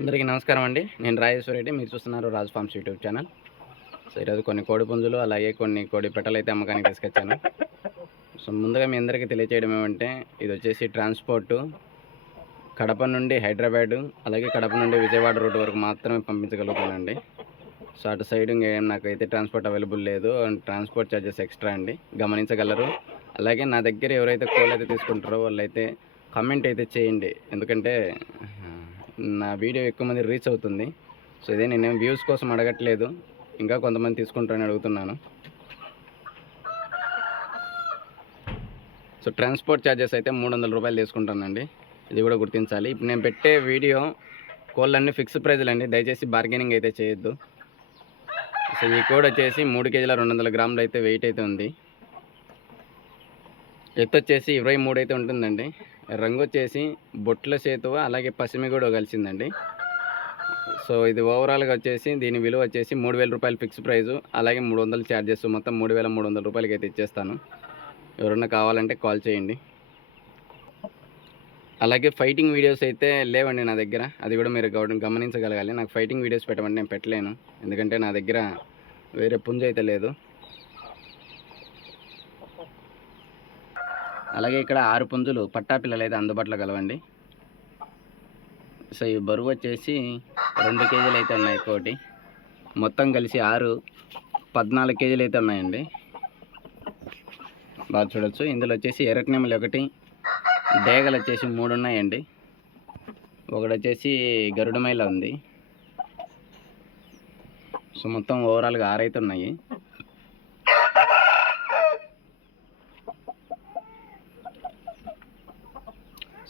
అందరికీ నమస్కారం అండి. నేను రాజేశ్వర రెడ్డి. మీరు చూస్తున్నారు Raj forms YouTube channel. So ఈరోజు కొన్ని కోడి పుంజులు అలాగే కొన్ని కోడి పెట్టలైతే అమ్మకానికి తీసుకొచ్చాను. సో ముందుగా మీ అందరికీ తెలియచేయడం ఏమంటే, ఇది వచ్చేసి ట్రాన్స్పోర్టు కడప నుండి హైదరాబాదు అలాగే కడప నుండి విజయవాడ రూట్ వరకు మాత్రమే పంపించగలుగుతానండి. సో అటు సైడ్ ఇంకేం నాకైతే ట్రాన్స్పోర్ట్ అవైలబుల్ లేదు. అండ్ ట్రాన్స్పోర్ట్ ఛార్జెస్ ఎక్స్ట్రా అండి, గమనించగలరు. అలాగే నా దగ్గర ఎవరైతే కోళ్ళు అయితే తీసుకుంటారో వాళ్ళైతే కామెంట్ అయితే చేయండి, ఎందుకంటే నా వీడియో ఎక్కువ మంది రీచ్ అవుతుంది. సో ఇదే నేనేం వ్యూస్ కోసం అడగట్లేదు, ఇంకా కొంతమంది తీసుకుంటారని అడుగుతున్నాను. సో ట్రాన్స్పోర్ట్ ఛార్జెస్ అయితే 300 రూపాయలు తీసుకుంటానండి, ఇది కూడా గుర్తించాలి. ఇప్పుడు నేను పెట్టే వీడియో కోళ్ళన్నీ ఫిక్స్ ప్రైజ్లు అండి, దయచేసి బార్గెనింగ్ అయితే చేయొద్దు. సో ఈ కోడ్ వచ్చేసి 3 కేజీల 200 గ్రాములు అయితే వెయిట్ అయితే ఉంది. ఎత్తు వచ్చేసి 23 అయితే ఉంటుందండి. రంగు వచ్చేసి బొట్ల సేతువ అలాగే పసిమి కూడా కలిసిందండి. సో ఇది ఓవరాల్గా వచ్చేసి దీని విలువ వచ్చేసి 3000 రూపాయలు ఫిక్స్ ప్రైజు, అలాగే 300 ఛార్జెస్, మొత్తం 3300 రూపాయలకి అయితే ఇచ్చేస్తాను. ఎవరన్నా కావాలంటే కాల్ చేయండి. అలాగే ఫైటింగ్ వీడియోస్ అయితే లేవండి నా దగ్గర, అది కూడా మీరు గమనించగలగాలి. నాకు ఫైటింగ్ వీడియోస్ పెట్టమంటే నేను పెట్టలేను, ఎందుకంటే నా దగ్గర వేరే పుంజు అయితే లేదు. అలాగే ఇక్కడ 6 పుంజులు పట్టా పిల్లలు అయితే అందుబాటులో కలవండి. సో ఈ బరువు వచ్చేసి 2 కేజీలు అయితే ఉన్నాయి కోటి, మొత్తం కలిసి 14 కేజీలు అయితే ఉన్నాయండి. బాగా చూడొచ్చు. ఇందులో వచ్చేసి ఎర్రటినెమలి 1, డేగలు వచ్చేసి 3 ఉన్నాయండి. ఒకటి వచ్చేసి గరుడమైల ఉంది. సో మొత్తం ఓవరాల్గా 6 అయితే ఉన్నాయి.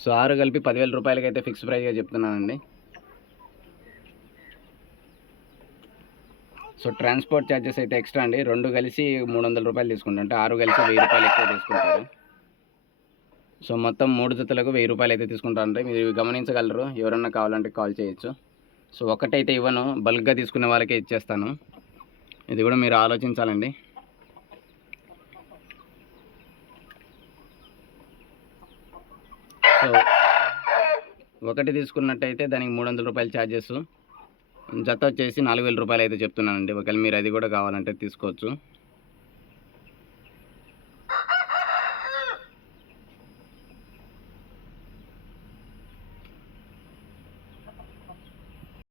సో 6 కలిపి 10,000 రూపాయలకి అయితే ఫిక్స్ ప్రైస్గా చెప్తున్నానండి. సో ట్రాన్స్పోర్ట్ ఛార్జెస్ అయితే ఎక్స్ట్రా అండి, 2 కలిసి 300 రూపాయలు తీసుకుంటారు, అంటే 6 కలిసి 1000 రూపాయలు ఎక్కువ తీసుకుంటారు. సో మొత్తం 3 జతలకు 1000 రూపాయలు అయితే తీసుకుంటారంటే మీరు గమనించగలరు. ఎవరన్నా కావాలంటే కాల్ చేయొచ్చు. సో ఒకటైతే ఇవ్వను, బల్క్గా తీసుకునే వాళ్ళకే ఇచ్చేస్తాను, ఇది కూడా మీరు ఆలోచించాలండి. సో ఒకటి తీసుకున్నట్టయితే దానికి 300 రూపాయలు ఛార్జెస్, జత వచ్చేసి 4000 రూపాయలు అయితే చెప్తున్నానండి. ఒకవేళ మీరు అది కూడా కావాలంటే తీసుకోవచ్చు.